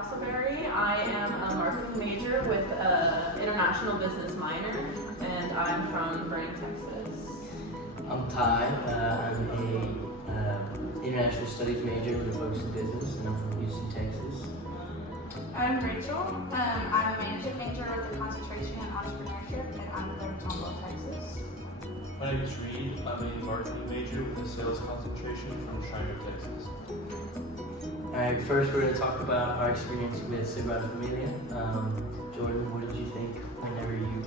Castleberry. I am a marketing major with an international business minor, and I'm from Burning, Texas. I'm Ty. I'm a international studies major with a focus in business, and I'm from Houston, Texas. I'm Rachel. I'm a management major with a concentration in entrepreneurship, and I'm from Tomball, Texas. My name is Reed. I'm a marketing major with a sales concentration from Shiner, Texas. Alright, first we're going to talk about our experience with Sagrada Familia. Jordan, what did you think whenever you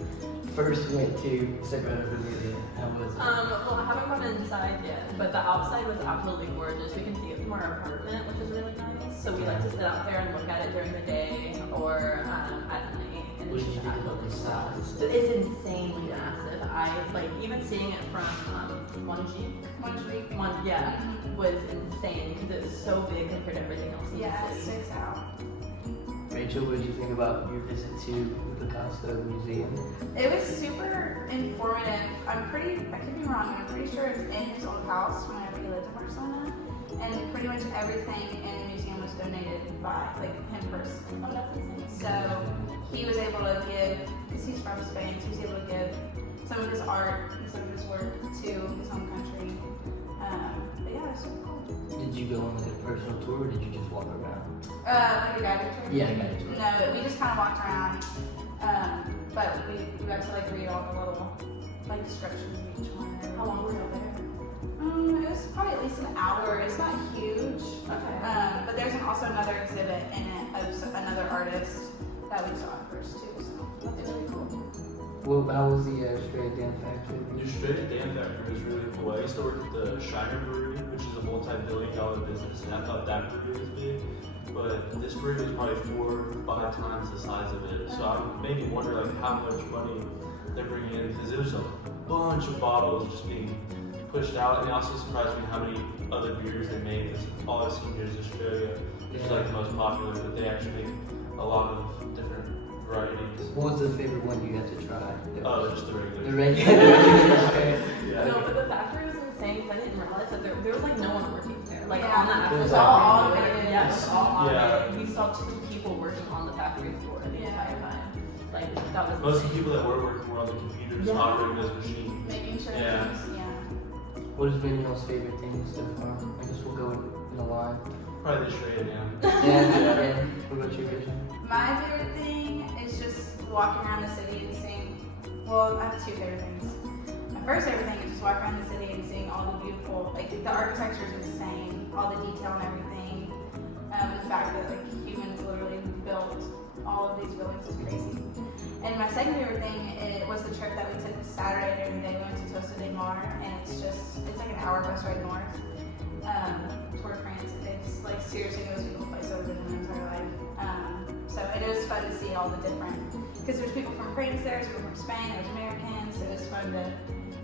first went to Sagrada Familia? How was it? Well, I haven't gone inside yet, but the outside was absolutely gorgeous. We can see it from our apartment, which is really nice. So we like to sit out there and look at it during the day or at night. And What did you think about the size? It's insanely massive. I like even seeing it from Monji. Yeah, was insane because it's so big compared to everything else in Yeah, the it city. sticks out. Rachel, what did you think about your visit to the Picasso Museum? It was super informative. I could be wrong, I'm pretty sure it's in his old house whenever he lived in Barcelona. And pretty much everything in the museum was donated by him personally. Oh, that's insane. So he was able to give, because he's from Spain, so he was able to give some of his art and some of his work to his home country. But yeah, it was super cool. Did you go on like a personal tour or did you just walk around? Like a guided tour? Yeah, a guided tour. No, we just kind of walked around. But we got to read all the little descriptions of each one. How long were you there? It was probably at least an hour. It's not huge. Okay. But there's also another exhibit in it of another artist that we saw at first too. So that's really cool. Well, how was the Straight Dan Factory? The Australia Dan Factory was really cool. I used to work at the Shiner Brewery, which is a multi-billion-dollar business, and I thought that brewery was big. But this brewery was probably 4 or 5 times the size of it. So it made me wonder how much money they're bringing in, because there was a bunch of bottles just being pushed out, and it also surprised me how many other beers they make. Because all I've seen here is Australia, which is the most popular, but they actually make a lot of different varieties. What was the favorite one you had to try? Oh, just the regular. The regular. Okay. Yeah. No, but the factory was insane because I didn't realize that there was no one working there. Yeah. On the It actual was factory all floor. automated. Yeah, it was all Yeah. automated. We saw 2 people working on the factory floor the entire time. That was Most of the insane. people that were working were on the computers Yeah. operating those machines. Making sure Yeah. things, What has been your favorite thing so far? I guess we'll go in a line. Probably the Australia Dan. Yeah. What about you, Rachel? My favorite thing is just walking around the city and seeing, well, I have 2 favorite things. My first favorite thing is just walking around the city and seeing all the beautiful, the architecture is insane, all the detail and everything. The fact that humans literally built all of these buildings is crazy. And my second favorite thing was the trip that we took Saturday during the day. We went to Tosta de Mar, and it's like an hour bus ride north toward France. It's seriously the most beautiful place I've ever been in my entire life. So it was fun to see all the different, because there's people from France there, there's people from Spain, there's Americans. So it was fun to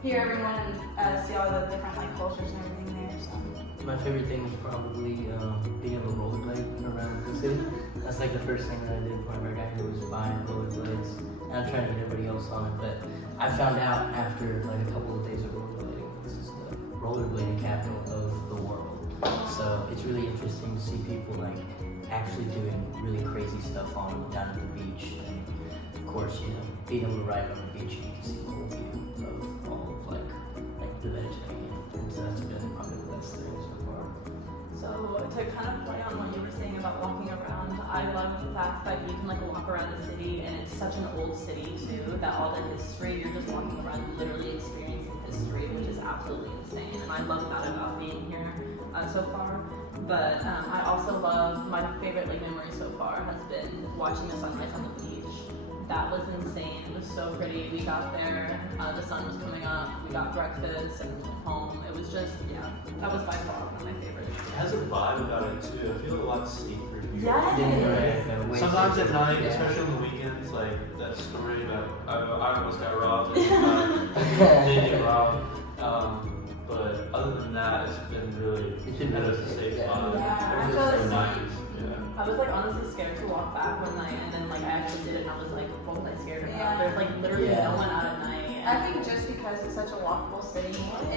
hear everyone and see all the different cultures and everything there. So. My favorite thing was probably being able to rollerblade around the city. That's the first thing that I did whenever I got here was buying rollerblades. And I'm trying to get everybody else on it, but I found out after a couple of days of rollerblading, this is the rollerblading capital of the world. So it's really interesting to see people actually doing really crazy stuff down at the beach. And of course, being able to ride on the beach, you can see the whole view of all of the Mediterranean. And so that's been probably the best thing so far. So to kind of play on what you were saying about walking around, I love the fact that you can walk around the city, and it's such an old city too, that all the history, you're just walking around literally experiencing history, which is absolutely insane. And I love that about being here so far. But I also love, my favorite memory so far has been watching the sunrise on the beach. That was insane. It was so pretty. We got there, the sun was coming up, we got breakfast and went home. It was just, that was by far one of my favorites. It has a vibe about it too. I feel a lot safer here. Yes. Sometimes at night, especially on the weekends, that story about I almost got robbed, did get robbed. But other than that, it's been really a safe vibe. Yeah, It was I so feel nice. I was honestly scared to walk back one night, and then I actually did it, and I was what was I scared about? Yeah. There's literally no one out at night, I think just because it's such a walkable city, and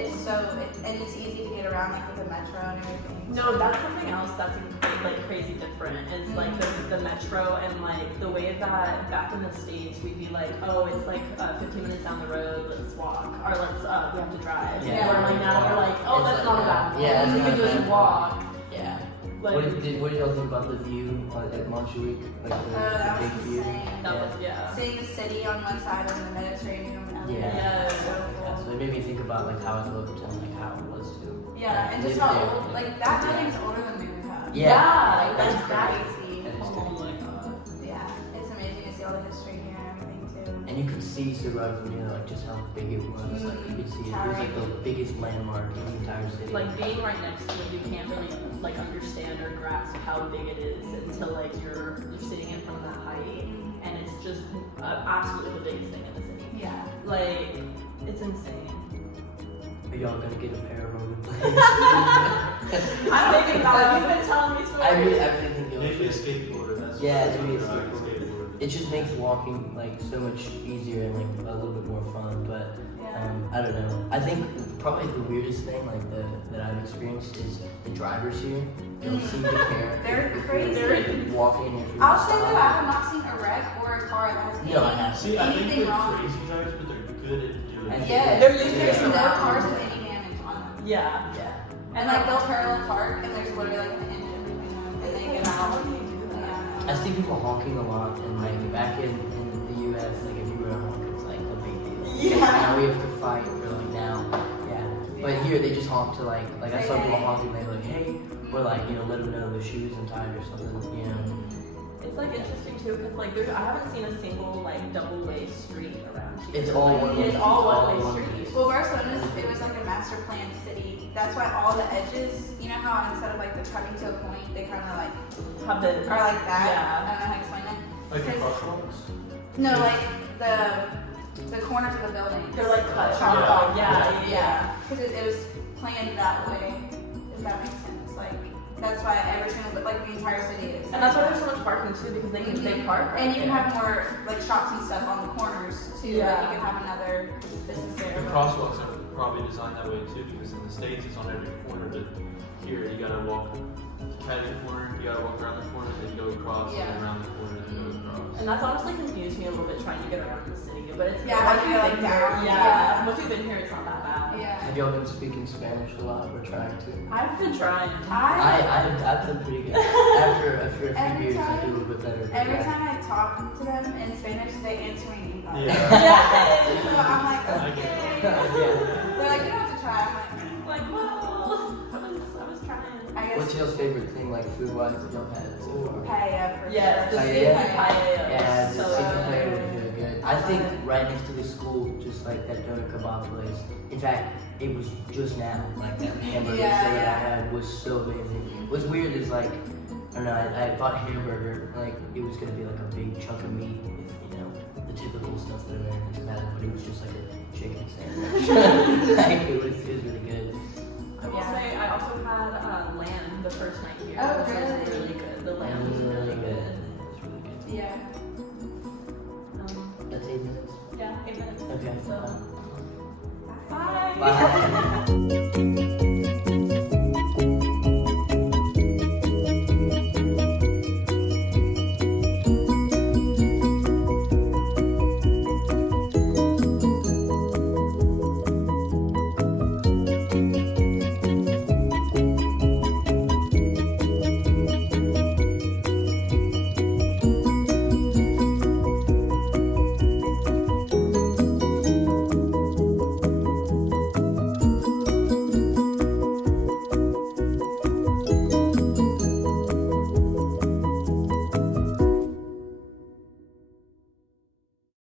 it's easy to get around like with the metro and everything. No, that's something else that's like crazy different. It's like the metro and like the way that back in the States we'd be like, oh, it's like 15 minutes down the road, let's walk, or let's we have to drive. Yeah. Or like now we're like, oh, It's that's like, not a bad one. yeah, it's we not can just bad. walk. Yeah. Like, What did y'all think about the view at Montjuic? Like Oh, the that big was view? insane. that was Seeing the city on one side and the Mediterranean on the other. Yeah. Yeah. So Yeah, cool. so it made me think about like how it looked and like how it was too. Yeah, and just Live how there. old, like that building's older than Moon Hub. Yeah. Like, that's that's crazy. That is Oh my god. Yeah, it's amazing to see all the history here and everything too. And you could see so right from here like just how big it was. Like you could see it. It was like the biggest landmark in the entire city. Like being right next to it, you can't really like understand or grasp how big it is until like you're sitting in front of that height, and it's just absolutely the biggest thing in the city. Yeah. Like it's insane. Are y'all gonna get a pair of rollerblades? I'm thinking about it. You've been telling me stories. I really think y'all Maybe a should. skateboarder. That's Yeah, what maybe a I'm skateboarder. skateboard. It just makes walking like so much easier and like a little bit more fun. But I don't know. I think probably the weirdest thing like that I've experienced is the drivers here. They don't seem to care. They're if crazy. you're walking if you're I'll say though, I have not seen a wreck or a car that has No, I have. See, I think anything they're wrong. crazy drivers, but they're good at doing I it. think Yeah, They're used to there's it no around. cars with any damage on them. Yeah. Yeah. And like they'll parallel park and there's literally like an engine between them and they get out. I see people honking a lot, and like back in the U.S., like if you were to honk, it's like a big deal. Yeah. Now we have to fight for like now. Yeah. But here they just honk to like I saw people honking, they like hey, or like let them know the shoes untied or something. It's like interesting too, because like I haven't seen a single like double-way street around here. It's all like, one way. It's all It's one-way all street. one-way. Well, Barcelona, it was like a master plan city. That's why all the edges, you know how instead of like the coming to a point, they kind of like Have been. are like that. Yeah. I don't know how to explain that. Like the Because- crosswalks? No, like the corners of the building. They're like cut. Chopped Yeah. off. Yeah. Because it was planned that way. If that makes sense. Like that's why every single like the entire city is. And that's why there's so much parking too, because they park. And right you can there. have more like shops and stuff on the corners too. Yeah. Like you can have another business there. The crosswalks are probably designed that way too, because in the States it's on every corner, but here you gotta walk past the corner, you gotta walk around the corner, then you go across, Yeah. and around the corner, then you go across. And that's honestly confused me a little bit trying to get around the city, but it's Yeah, once I you've feel been like here, down. yeah. Yeah. Once you've been here, it's not that bad. Yeah. Have y'all been speaking Spanish a lot or trying to? I've been trying. I've been pretty good. After a few Every years, I time- do a little bit better. Every time I talk to them in Spanish, they answer me in English. Yeah. Yeah. So I'm like, I okay. get Yeah. They're like, you don't have to try. I'm like, Like, well, I was trying. I guess What's y'all's favorite thing, like food-wise, that y'all had so far? paella for Yes, the sure. Paella. seafood paella. Yeah, the so seafood good. paella was really good. I think right next to the school, just like that doner kebab place. In fact, it was just now, like that hamburger Yeah, that yeah. I had was so amazing. What's weird is like, I don't know, I bought hamburger, like it was gonna be like a big chunk of meat with, the typical stuff that Americans have, but it was just like a chicken sandwich. Like it was really good. I will say, I also had lamb the first night here, Oh, which was really? really good. The It lamb was was really good. It was really good. Yeah. That's 8 minutes. Yeah, 8 minutes. Okay. So, Bye. bye. Bye.